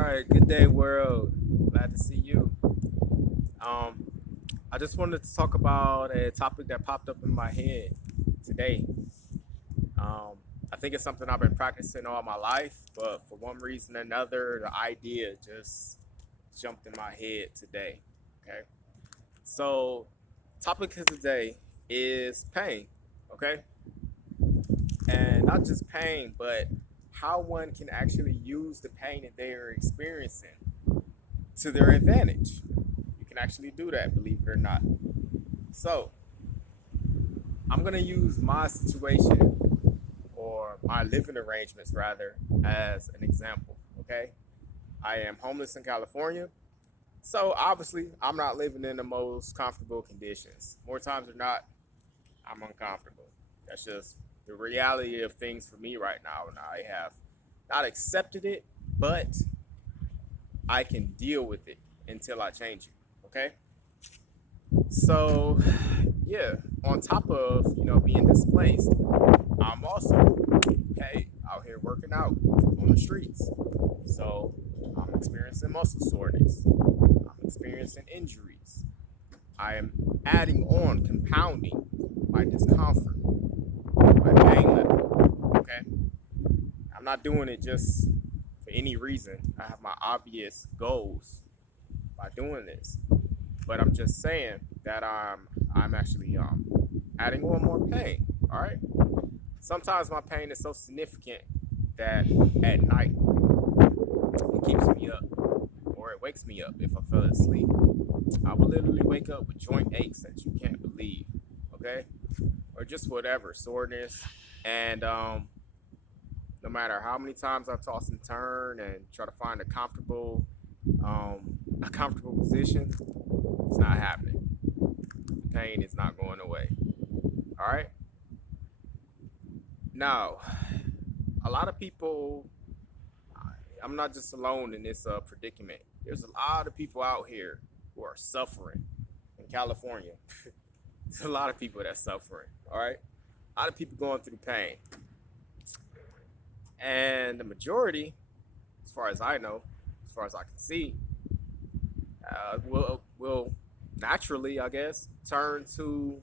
right, good day, world. Glad to see you. Um, I just wanted to talk about a topic that popped up in my head today. Um, I think it's something I've been practicing all my life, but for one reason or another, the idea just jumped in my head today. Okay, so topic of today is pain. Okay, and not just pain, but how one can actually use the pain that they are experiencing to their advantage. You can actually do that, believe it or not. So, I'm going to use my situation or my living arrangements rather as an example. Okay. I am homeless in California. So, obviously, I'm not living in the most comfortable conditions. More times than not, I'm uncomfortable. That's just the reality of things for me right now. And I have not accepted it, but I can deal with it until I change it. Okay. So, yeah, on top of, being displaced, I'm also, hey, out here working out on the streets. So, I'm experiencing muscle soreness. I'm experiencing injuries. I am adding on, compounding my discomfort, my pain level. Okay. I'm not doing it just for any reason. I have my obvious goals by doing this. But I'm just saying that I'm actually adding on more pain. All right. Sometimes my pain is so significant that at night it keeps me up, or it wakes me up if I fell asleep. I will literally wake up with joint aches that you can't believe. Okay, or just whatever soreness, and no matter how many times I toss and turn and try to find a comfortable position, it's not happening. The pain is not going away. All right. Now, a lot of people, I'm not just alone in this predicament. There's a lot of people out here who are suffering in California. There's a lot of people that's suffering. All right. A lot of people going through pain. And the majority, as far as I know, as far as I can see, will naturally, I guess, turn to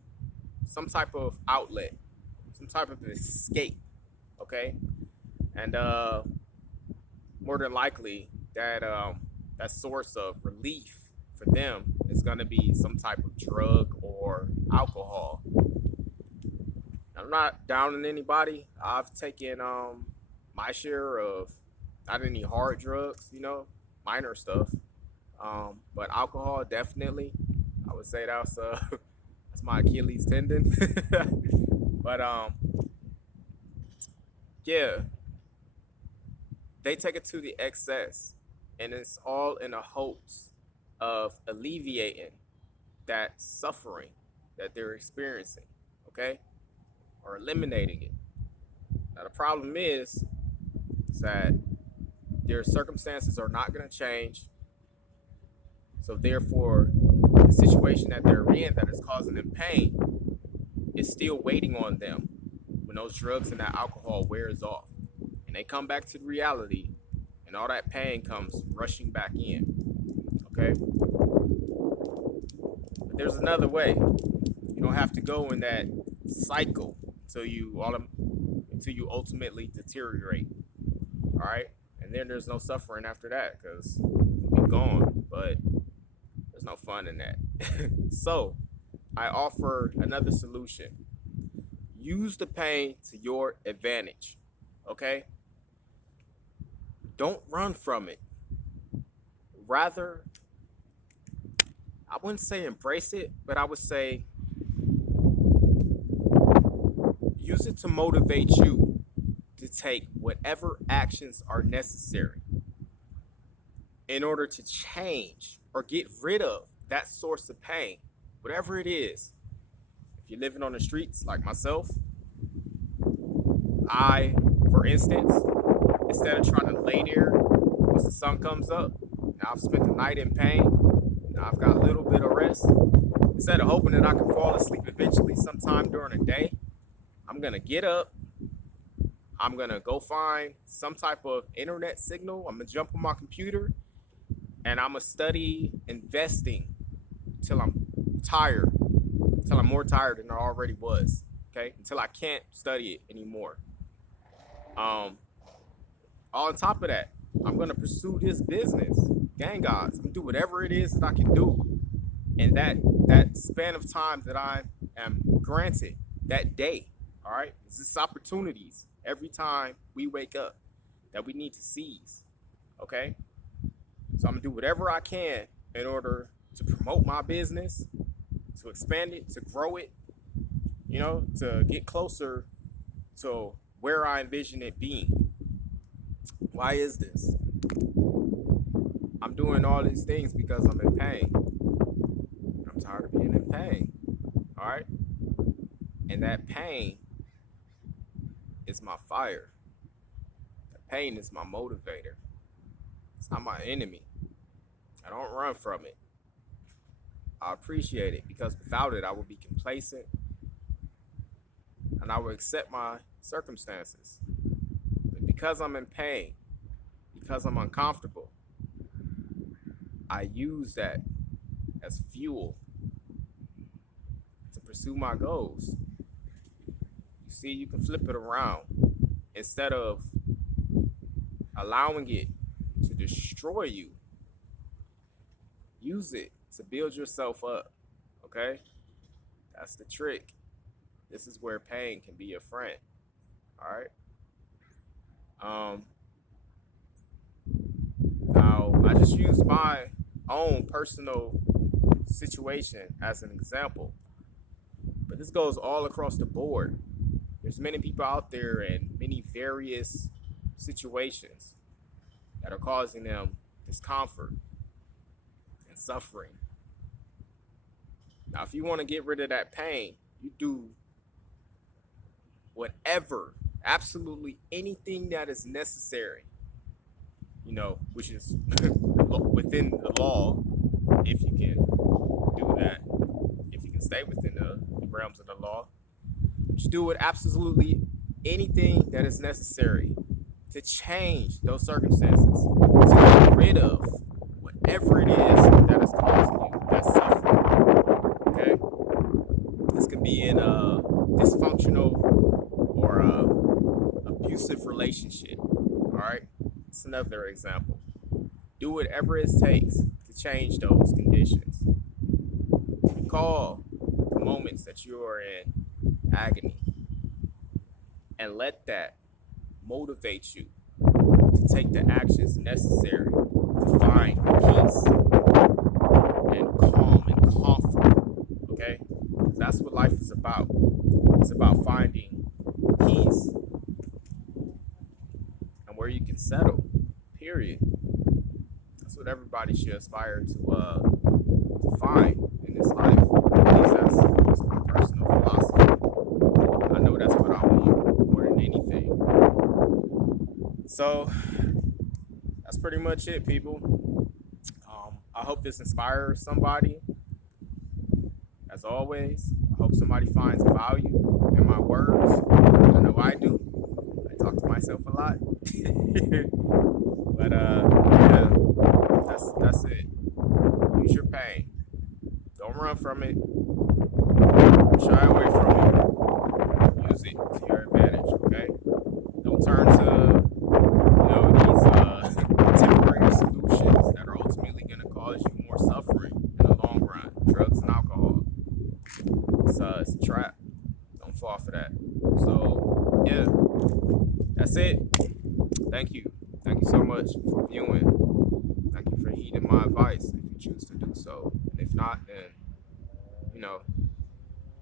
some type of outlet, some type of escape. Okay. And more than likely that source of relief for them is going to be some type of drug or alcohol. I'm not downing anybody. I've taken my share of not any hard drugs, minor stuff. But alcohol definitely. I would say that's that's my Achilles tendon. But yeah, they take it to the excess, and it's all in a hopes of alleviating that suffering that they're experiencing, okay, or eliminating it. Now the problem is that their circumstances are not going to change, so therefore the situation that they're in that is causing them pain is still waiting on them when those drugs and that alcohol wears off, and they come back to reality, and all that pain comes rushing back in. Okay, but there's another way. You don't have to go in that cycle until you ultimately deteriorate. All right, and then there's no suffering after that because you'll be gone. But there's no fun in that. So I offer another solution. Use the pain to your advantage. Okay, don't run from it. Rather, I wouldn't say embrace it, but I would say use it to motivate you to take whatever actions are necessary in order to change or get rid of that source of pain, whatever it is. If you're living on the streets like myself, I, for instance, instead of trying to lay there once the sun comes up, now I've spent the night in pain, now I've got a little bit of rest. Instead of hoping that I can fall asleep eventually sometime during the day, I'm gonna get up, I'm gonna go find some type of internet signal. I'm gonna jump on my computer and I'm gonna study investing till I'm tired, till I'm more tired than I already was. Okay, until I can't study it anymore. Um, on top of that, I'm gonna pursue this business, Gang Gods. I'm gonna do whatever it is that I can do in that span of time that I am granted that day. All right, it's just opportunities every time we wake up that we need to seize. Okay, so I'm gonna do whatever I can in order to promote my business, to expand it, to grow it, to get closer to where I envision it being. Why is this? I'm doing all these things because I'm in pain. I'm tired of being in pain. All right. And that pain is my fire. That pain is my motivator. It's not my enemy. I don't run from it. I appreciate it because without it, I would be complacent and I would accept my circumstances. But because I'm in pain, because I'm uncomfortable, I use that as fuel to pursue my goals. You see, you can flip it around. Instead of allowing it to destroy you, use it to build yourself up. Okay? That's the trick. This is where pain can be a friend. All right? Um, Now, I just used my own personal situation as an example, but this goes all across the board. There's many people out there in many various situations that are causing them discomfort and suffering. Now, if you want to get rid of that pain, you do whatever, absolutely anything that is necessary, which is within the law, if you can do that, if you can stay within the realms of the law. You do it absolutely anything that is necessary to change those circumstances, to get rid of whatever it is that is causing you that suffering. Okay, this can be in a dysfunctional or abusive relationship. All right, it's another example. Do whatever it takes to change those conditions. Recall the moments that you are in agony and let that motivate you to take the actions necessary to find peace and calm and comfort. Okay? Because that's what life is about. It's about finding peace and where you can settle. Period. That's what everybody should aspire to find in this life. At least that's just my personal philosophy. I know that's what I want more than anything. So that's pretty much it, people. I hope this inspires somebody. As always, I hope somebody finds value in my words. I know I do. I talk to myself a lot. But yeah, that's it. Use your pain. Don't run from it. Shy away from it. Use it to your advantage. Okay. Don't turn to these temporary solutions that are ultimately going to cause you more suffering in the long run. Drugs and alcohol. It's a trap. Don't fall for that. So yeah, that's it. Thank you. Thank you so much for viewing. Thank you for heeding my advice if you choose to do so. And if not, then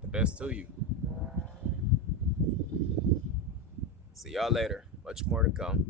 the best to you. See y'all later. Much more to come.